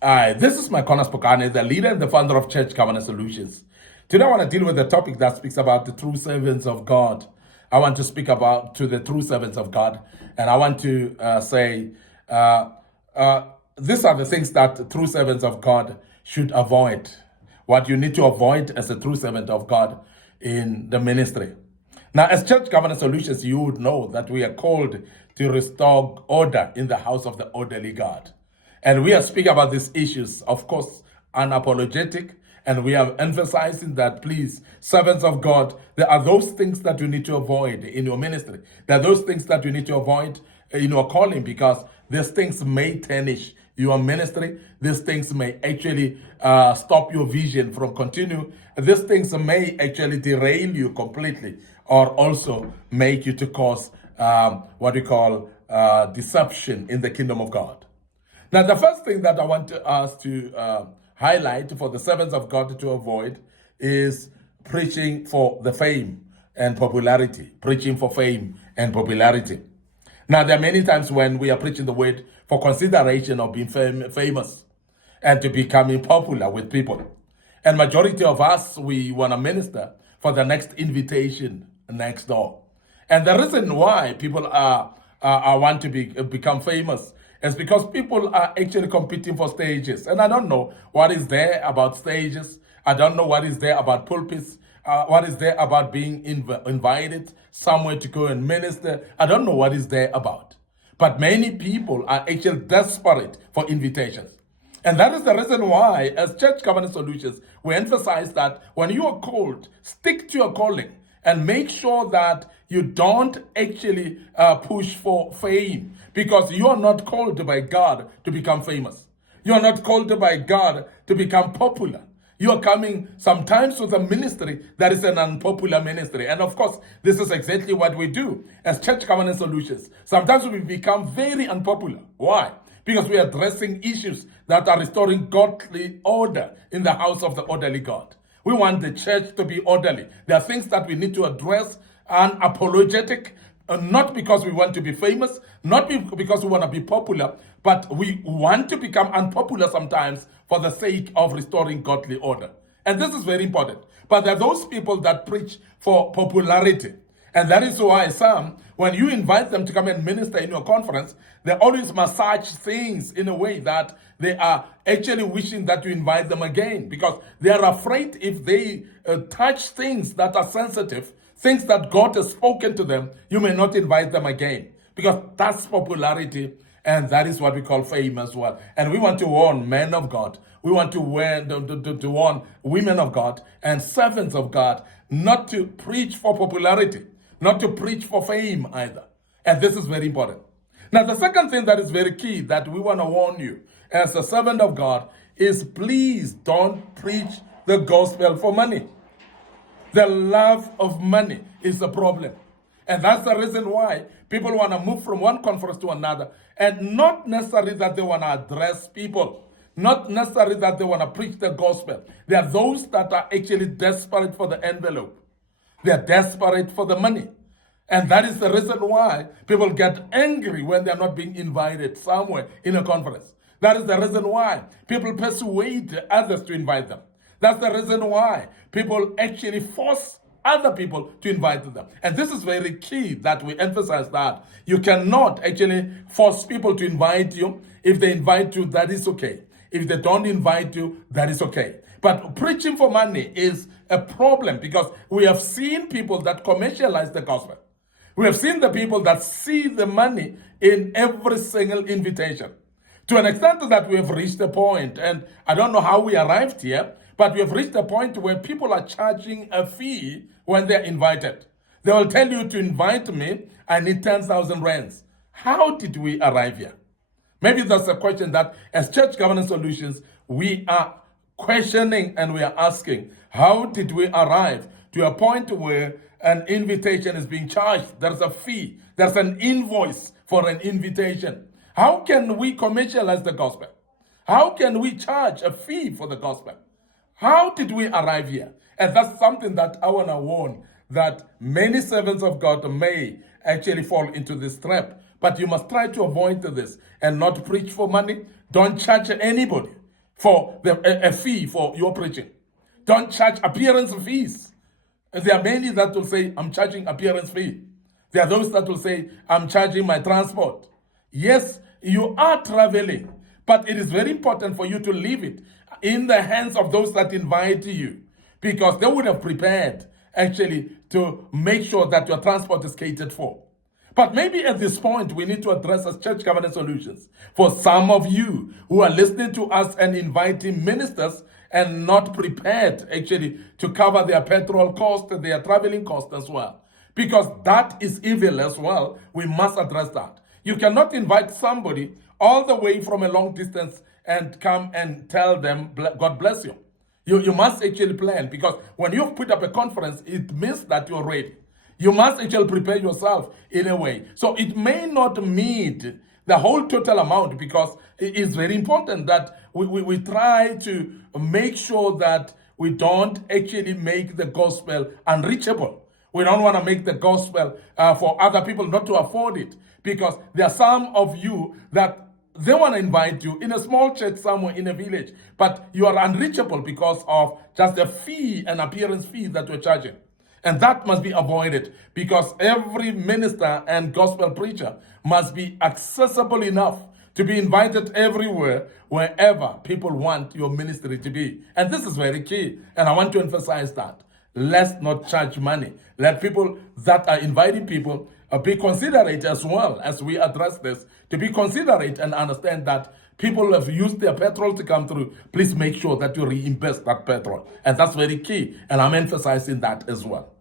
Hi, this is Micornus Phokane, the leader and the founder of Church Governance Solutions. Today I want to deal with a topic that speaks about the true servants of God. I want to speak about to the true servants of God, and I want to say these are the things that true servants of God should avoid. What you need to avoid as a true servant of God in the ministry. Now, as Church Governance Solutions, you would know that we are called to restore order in the house of the orderly God. And we are speaking about these issues, of course, unapologetic, and we are emphasizing that, please, servants of God, there are those things that you need to avoid in your ministry. There are those things that you need to avoid in your calling, because these things may tarnish your ministry. These things may actually stop your vision from continue. These things may actually derail you completely, or also make you to cause what we call deception in the kingdom of God. Now, the first thing that I want us to highlight for the servants of God to avoid is preaching for the fame and popularity. Preaching for fame and popularity. Now, there are many times when we are preaching the word for consideration of being famous and to becoming popular with people. And majority of us, we want to minister for the next invitation next door. And the reason why people want to become famous is because people are actually competing for stages. And I don't know what is there about stages. I don't know what is there about pulpits. What is there about being invited somewhere to go and minister. I don't know what is there about. But many people are actually desperate for invitations. And that is the reason why, as Church Governance Solutions, we emphasize that when you are called, stick to your calling and make sure that you don't actually push for fame, because you are not called by God to become famous. You are not called by God to become popular. You are coming sometimes with a ministry that is an unpopular ministry. And of course, this is exactly what we do as Church Governance Solutions. Sometimes we become very unpopular. Why? Because we are addressing issues that are restoring godly order in the house of the orderly God. We want the church to be orderly. There are things that we need to address unapologetic, not because we want to be famous, not because we want to be popular, but we want to become unpopular sometimes for the sake of restoring godly order. And this is very important. But there are those people that preach for popularity. And that is why some, when you invite them to come and minister in your conference, they always massage things in a way that they are actually wishing that you invite them again, because they are afraid if they touch things that are sensitive, things that God has spoken to them, you may not invite them again, because that's popularity, and that is what we call fame as well. And we want to warn men of God. We want to warn women of God and servants of God not to preach for popularity, not to preach for fame either. And this is very important. Now, the second thing that is very key that we want to warn you as a servant of God is, please don't preach the gospel for money. The love of money is the problem. And that's the reason why people want to move from one conference to another. And not necessarily that they want to address people. Not necessarily that they want to preach the gospel. There are those that are actually desperate for the envelope. They are desperate for the money. And that is the reason why people get angry when they are not being invited somewhere in a conference. That is the reason why people persuade others to invite them. That's the reason why people actually force other people to invite them. And this is very key that we emphasize that. You cannot actually force people to invite you. If they invite you, that is okay. If they don't invite you, that is okay. But preaching for money is a problem, because we have seen people that commercialize the gospel. We have seen the people that see the money in every single invitation. To an extent that we have reached a point, and I don't know how we arrived here, but we have reached a point where people are charging a fee when they're invited. They will tell you, to invite me, I need 10,000 rands. How did we arrive here? Maybe that's a question that, as Church Governance Solutions, we are questioning and we are asking. How did we arrive to a point where an invitation is being charged? There's a fee. There's an invoice for an invitation. How can we commercialize the gospel? How can we charge a fee for the gospel? How did we arrive here? And that's something that I want to warn, that many servants of God may actually fall into this trap. But you must try to avoid this and not preach for money. Don't charge anybody. for a fee for your preaching. Don't charge appearance fees. There are many that will say, I'm charging appearance fee. There are those that will say, I'm charging my transport. Yes, you are traveling, but it is very important for you to leave it in the hands of those that invite you, because they would have prepared actually to make sure that your transport is catered for. But maybe at this point, we need to address as Church Governance Solutions, for some of you who are listening to us and inviting ministers and not prepared actually to cover their petrol cost, their traveling cost as well. Because that is evil as well. We must address that. You cannot invite somebody all the way from a long distance and come and tell them, God bless you. You must actually plan, because when you've put up a conference, it means that you're ready. You must actually prepare yourself in a way. So it may not meet the whole total amount, because it is very important that we try to make sure that we don't actually make the gospel unreachable. We don't want to make the gospel for other people not to afford it, because there are some of you that they want to invite you in a small church somewhere in a village, but you are unreachable because of just a fee, an appearance fee that you're charging. And that must be avoided, because every minister and gospel preacher must be accessible enough to be invited everywhere, wherever people want your ministry to be. And this is very key, and I want to emphasize that. Let's not charge money. Let people that are inviting people be considerate as well as we address this, to be considerate and understand that people have used their petrol to come through. Please make sure that you reimburse that petrol. And that's very key, and I'm emphasizing that as well.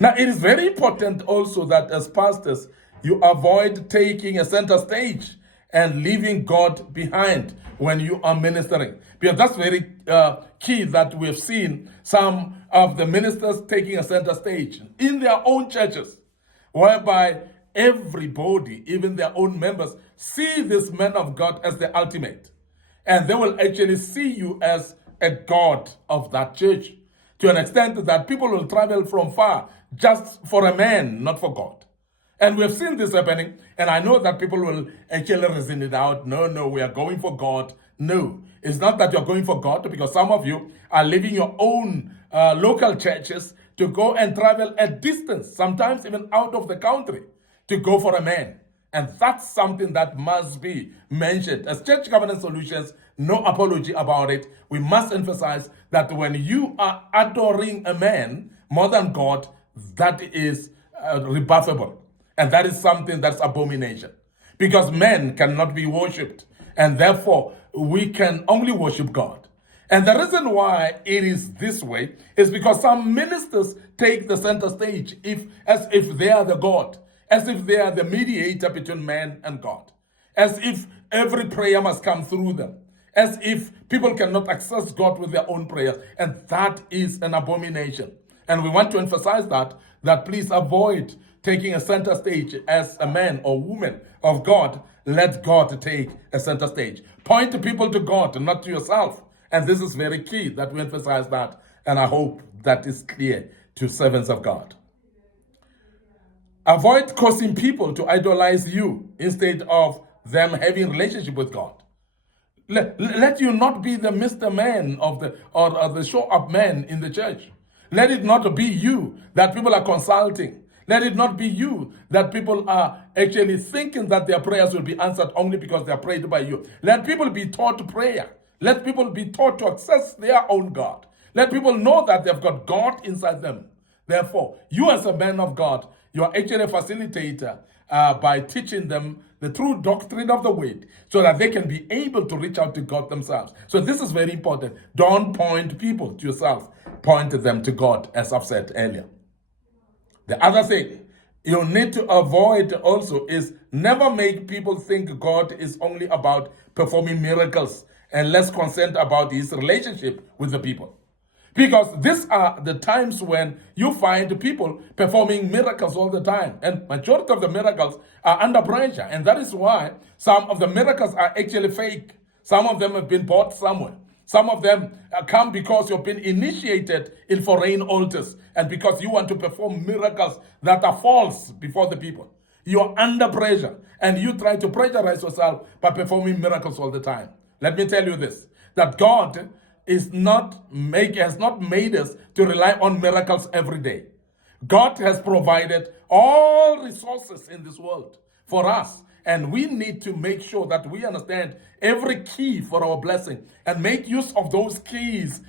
Now, it is very important also that as pastors, you avoid taking a center stage and leaving God behind when you are ministering. Because that's very key, that we've seen some of the ministers taking a center stage in their own churches, whereby everybody, even their own members, see this man of God as the ultimate. And they will actually see you as a god of that church, to an extent that people will travel from far just for a man, not for God. And we've seen this happening, and I know that people will actually reason it out. No, we are going for God. No, it's not that you're going for God, because some of you are leaving your own local churches to go and travel a distance, sometimes even out of the country, to go for a man. And that's something that must be mentioned. As Church Governance Solutions, no apology about it. We must emphasize that when you are adoring a man more than God, that is rebuffable. And that is something that's abomination. Because men cannot be worshipped. And therefore, we can only worship God. And the reason why it is this way is because some ministers take the center stage as if they are the God, as if they are the mediator between man and God, as if every prayer must come through them, as if people cannot access God with their own prayers. And that is an abomination. And we want to emphasize that please avoid taking a center stage as a man or woman of God. Let God take a center stage. Point the people to God, not to yourself. And this is very key that we emphasize that. And I hope that is clear to servants of God. Avoid causing people to idolize you instead of them having a relationship with God. Let you not be the Mr. Man or the show-up man in the church. Let it not be you that people are consulting. Let it not be you that people are actually thinking that their prayers will be answered only because they are prayed by you. Let people be taught prayer. Let people be taught to access their own God. Let people know that they've got God inside them. Therefore, you as a man of God, you are actually a facilitator by teaching them the true doctrine of the word, so that they can be able to reach out to God themselves. So this is very important. Don't point people to yourself. Point them to God, as I've said earlier. The other thing you need to avoid also is never make people think God is only about performing miracles and less concerned about his relationship with the people. Because these are the times when you find people performing miracles all the time. And majority of the miracles are under pressure. And that is why some of the miracles are actually fake. Some of them have been bought somewhere. Some of them come because you've been initiated in foreign altars and because you want to perform miracles that are false before the people. You're under pressure and you try to pressurize yourself by performing miracles all the time. Let me tell you this. that God has not made us to rely on miracles every day. God has provided all resources in this world for us. And we need to make sure that we understand every key for our blessing and make use of those keys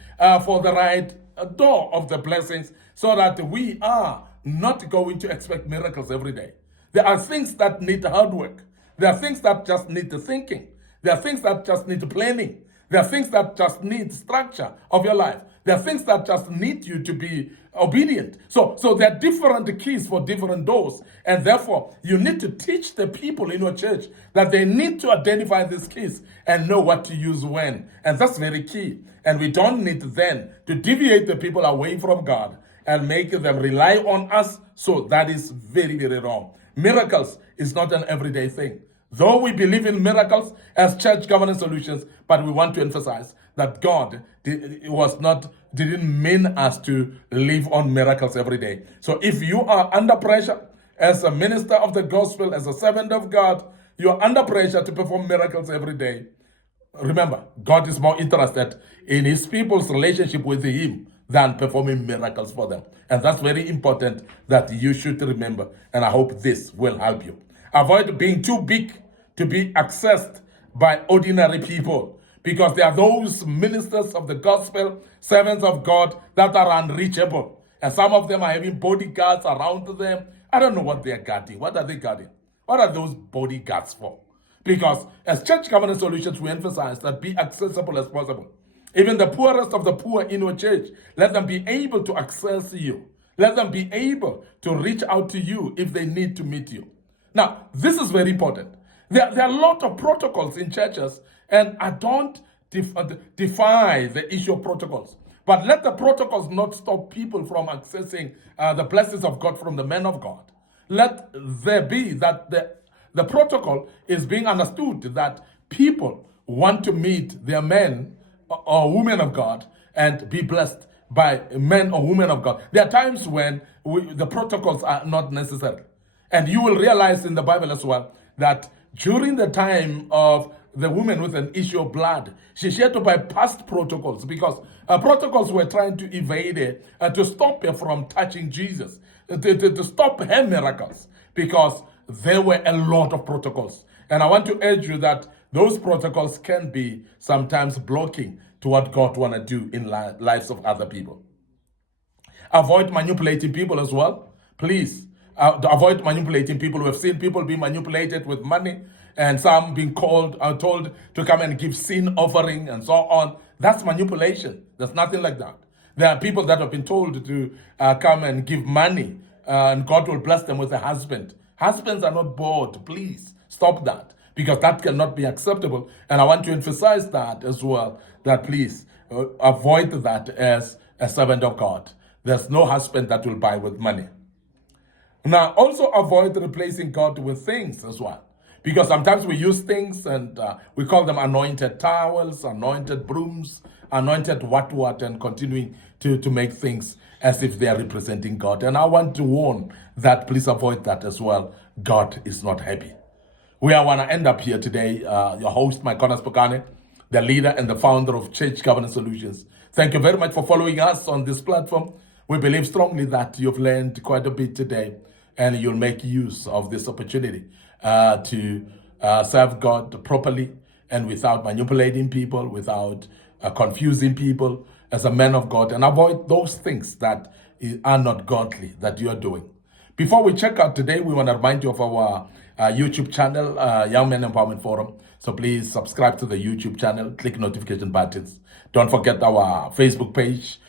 for the right door of the blessings, so that we are not going to expect miracles every day. There are things that need hard work. There are things that just need thinking. There are things that just need planning. There are things that just need structure of your life. There are things that just need you to be obedient. So there are different keys for different doors. And therefore, you need to teach the people in your church that they need to identify these keys and know what to use when. And that's very key. And we don't need then to deviate the people away from God and make them rely on us. So that is very, very wrong. Miracles is not an everyday thing. Though we believe in miracles as church governance solutions, but we want to emphasize that God didn't mean us to live on miracles every day. So if you are under pressure as a minister of the gospel, as a servant of God, you are under pressure to perform miracles every day. Remember, God is more interested in his people's relationship with him than performing miracles for them. And that's very important that you should remember. And I hope this will help you. Avoid being too big to be accessed by ordinary people, because there are those ministers of the gospel, servants of God, that are unreachable. And some of them are having bodyguards around them. I don't know what they're guarding. What are they guarding? What are those bodyguards for? Because as church governance solutions, we emphasize that be accessible as possible. Even the poorest of the poor in your church, let them be able to access you. Let them be able to reach out to you if they need to meet you. Now, this is very important. There are a lot of protocols in churches, and I don't defy the issue of protocols. But let the protocols not stop people from accessing the blessings of God from the men of God. Let there be that the protocol is being understood that people want to meet their men or women of God and be blessed by men or women of God. There are times when the protocols are not necessary. And you will realize in the Bible as well that during the time of the woman with an issue of blood, she had to bypass protocols, because protocols were trying to evade her, to stop her from touching Jesus, to stop her miracles, because there were a lot of protocols. And I want to urge you that those protocols can be sometimes blocking to what God want to do in lives of other people. Avoid manipulating people as well. Please avoid manipulating people. We've seen people being manipulated with money, and some being told to come and give sin offering and so on. That's manipulation. There's nothing like that. There are people that have been told to come and give money, and God will bless them with a husband. Husbands are not bored. Please stop that, because that cannot be acceptable. And I want to emphasize that as well, that please avoid that as a servant of God. There's no husband that will buy with money. Now, also avoid replacing God with things as well. Because sometimes we use things and we call them anointed towels, anointed brooms, anointed what, and continuing to make things as if they are representing God. And I want to warn that please avoid that as well. God is not happy. We want to end up here today. Your host, Micornus Phokane, the leader and the founder of Church Governance Solutions. Thank you very much for following us on this platform. We believe strongly that you've learned quite a bit today, and you'll make use of this opportunity to serve God properly and without manipulating people, without confusing people as a man of God, and avoid those things that are not godly that you are doing. Before we check out today, we want to remind you of our YouTube channel, Young Men Empowerment Forum. So please subscribe to the YouTube channel, click notification buttons. Don't forget our Facebook page,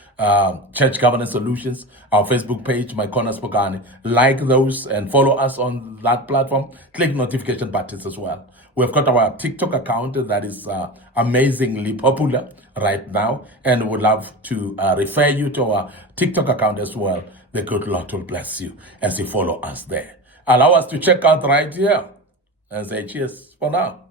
Church Governance Solutions, our Facebook page, Micornus Phokane. Like those and follow us on that platform. Click notification buttons as well. We've got our TikTok account that is amazingly popular right now, and would love to refer you to our TikTok account as well. The good Lord will bless you as you follow us there. Allow us to check out right here and say cheers for now.